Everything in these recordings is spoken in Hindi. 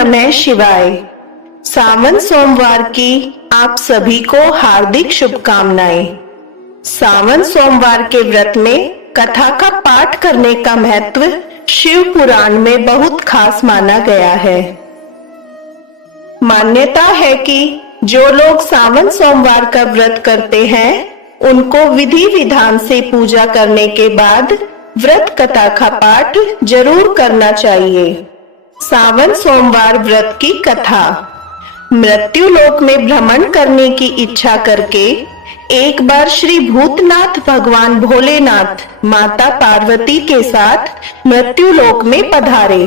नमः शिवाय। सावन सोमवार की आप सभी को हार्दिक शुभकामनाएं। सावन सोमवार के व्रत में कथा का पाठ करने का महत्व शिव पुराण में बहुत खास माना गया है। मान्यता है कि जो लोग सावन सोमवार का व्रत करते हैं उनको विधि विधान से पूजा करने के बाद व्रत कथा का पाठ जरूर करना चाहिए। सावन सोमवार व्रत की कथा। मृत्यु लोक में भ्रमण करने की इच्छा करके एक बार श्री भूतनाथ भगवान भोलेनाथ माता पार्वती के साथ मृत्यु लोक में पधारे।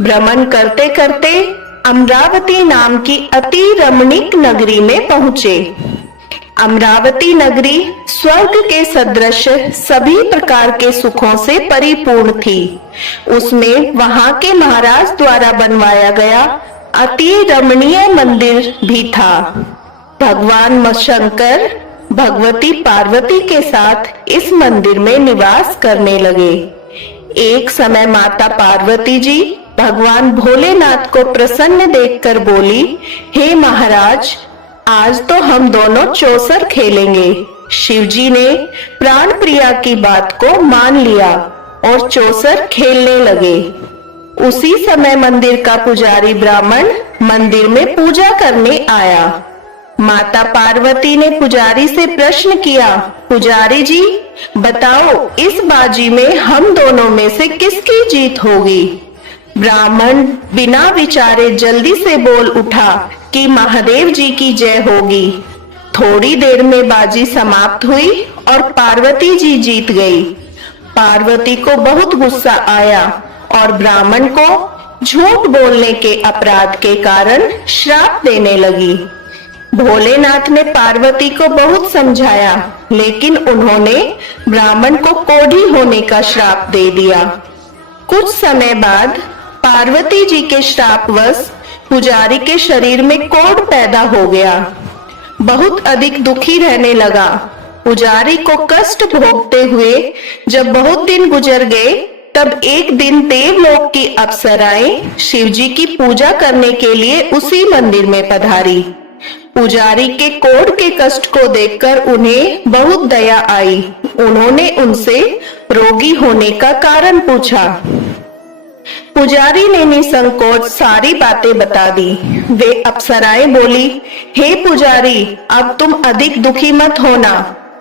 भ्रमण करते करते अमरावती नाम की अति रमणीक नगरी में पहुंचे। अमरावती नगरी स्वर्ग के सदृश सभी प्रकार के सुखों से परिपूर्ण थी। उसमें वहां के महाराज द्वारा बनवाया गया अति रमणीय मंदिर भी था। भगवान शंकर भगवती पार्वती के साथ इस मंदिर में निवास करने लगे। एक समय माता पार्वती जी भगवान भोलेनाथ को प्रसन्न देखकर बोली, हे महाराज, आज तो हम दोनों चौसर खेलेंगे। शिवजी ने प्राण प्रिया की बात को मान लिया और चौसर खेलने लगे। उसी समय मंदिर का पुजारी ब्राह्मण मंदिर में पूजा करने आया। माता पार्वती ने पुजारी से प्रश्न किया, पुजारी जी बताओ, इस बाजी में हम दोनों में से किसकी जीत होगी? ब्राह्मण बिना विचारे जल्दी से बोल उठा कि महादेव जी की जय होगी। थोड़ी देर में बाजी समाप्त हुई और पार्वती जी जीत गई। पार्वती को बहुत गुस्सा आया और ब्राह्मण को झूठ बोलने के अपराध के कारण श्राप देने लगी। भोलेनाथ ने पार्वती को बहुत समझाया, लेकिन उन्होंने ब्राह्मण को कोढ़ी होने का श्राप दे दिया। कुछ समय बाद पार्वती जी के श्रापवश पुजारी के शरीर में कोढ़ पैदा हो गया। बहुत अधिक दुखी रहने लगा। पुजारी को कष्ट भोगते हुए जब बहुत दिन गुजर गए, तब एक दिन देवलोक की अप्सराएं शिवजी की पूजा करने के लिए उसी मंदिर में पधारी। पुजारी के कोढ़ के कष्ट को देखकर उन्हें बहुत दया आई। उन्होंने उनसे रोगी होने का कारण पूछा। पुजारी ने निसंकोच सारी बातें बता दी। वे अप्सराएं बोली, हे पुजारी, अब तुम अधिक दुखी मत होना।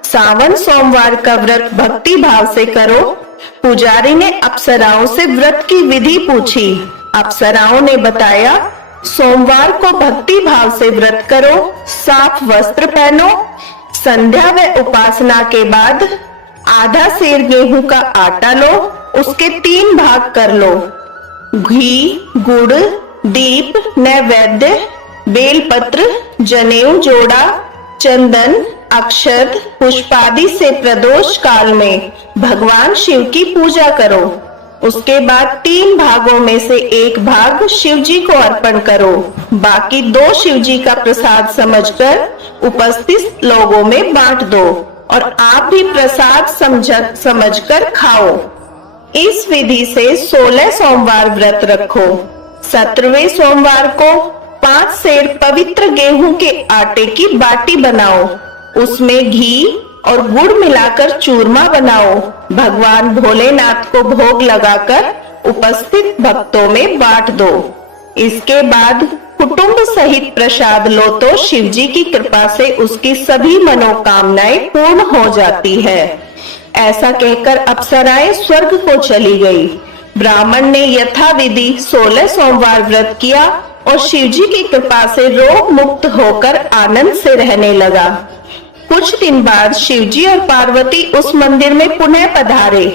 सावन सोमवार का व्रत भक्ति भाव से करो। पुजारी ने अप्सराओं से व्रत की विधि पूछी। अप्सराओं ने बताया, सोमवार को भक्ति भाव से व्रत करो, साफ वस्त्र पहनो, संध्या व उपासना के बाद आधा सेर गेहूं का आटा लो, उसके 3 भाग कर लो। घी, गुड़, दीप, नैवेद्य, बेलपत्र, जनेऊ जोड़ा, चंदन, अक्षत, पुष्पादि से प्रदोष काल में भगवान शिव की पूजा करो। उसके बाद 3 भागों में से 1 भाग शिव जी को अर्पण करो। बाकी 2 शिव जी का प्रसाद समझकर उपस्थित लोगों में बांट दो और आप भी प्रसाद समझकर खाओ। इस विधि से 16 सोमवार व्रत रखो। 17वें सोमवार को 5 सेर पवित्र गेहूं के आटे की बाटी बनाओ। उसमें घी और गुड़ मिलाकर चूरमा बनाओ। भगवान भोलेनाथ को भोग लगाकर उपस्थित भक्तों में बांट दो। इसके बाद कुटुंब सहित प्रसाद लो तो शिवजी की कृपा से उसकी सभी मनोकामनाएं पूर्ण हो जाती है। ऐसा कहकर अप्सराएं स्वर्ग को चली गई। ब्राह्मण ने यथाविधि 16 सोमवार व्रत किया और शिवजी की कृपा से रोग मुक्त होकर आनंद से रहने लगा। कुछ दिन बाद शिवजी और पार्वती उस मंदिर में पुनः पधारे।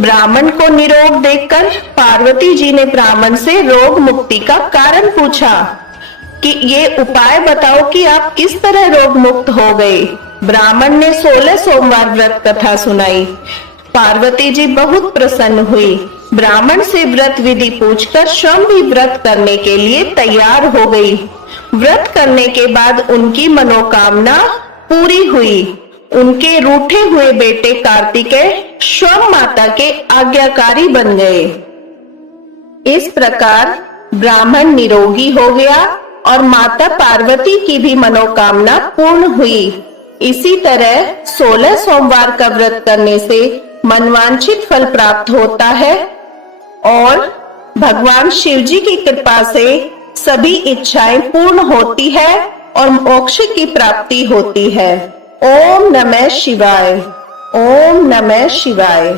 ब्राह्मण को निरोग देखकर पार्वती जी ने ब्राह्मण से रोग मुक्ति का कारण पूछा कि ये उपाय बताओ कि आप किस तरह रोग मुक्त हो गए। ब्राह्मण ने 16 सोमवार व्रत कथा सुनाई। पार्वती जी बहुत प्रसन्न हुई। ब्राह्मण से व्रत विधि पूछकर स्वयं भी व्रत करने के लिए तैयार हो गई। व्रत करने के बाद उनकी मनोकामना पूरी हुई। उनके रूठे हुए बेटे कार्तिकेय स्वयं माता के आज्ञाकारी बन गए। इस प्रकार ब्राह्मण निरोगी हो गया और माता पार्वती की भी मनोकामना पूर्ण हुई। इसी तरह 16 सोमवार का व्रत करने से मनवांछित फल प्राप्त होता है और भगवान शिव जी की कृपा से सभी इच्छाएं पूर्ण होती है और मोक्ष की प्राप्ति होती है। ओम नमः शिवाय। ओम नमः शिवाय।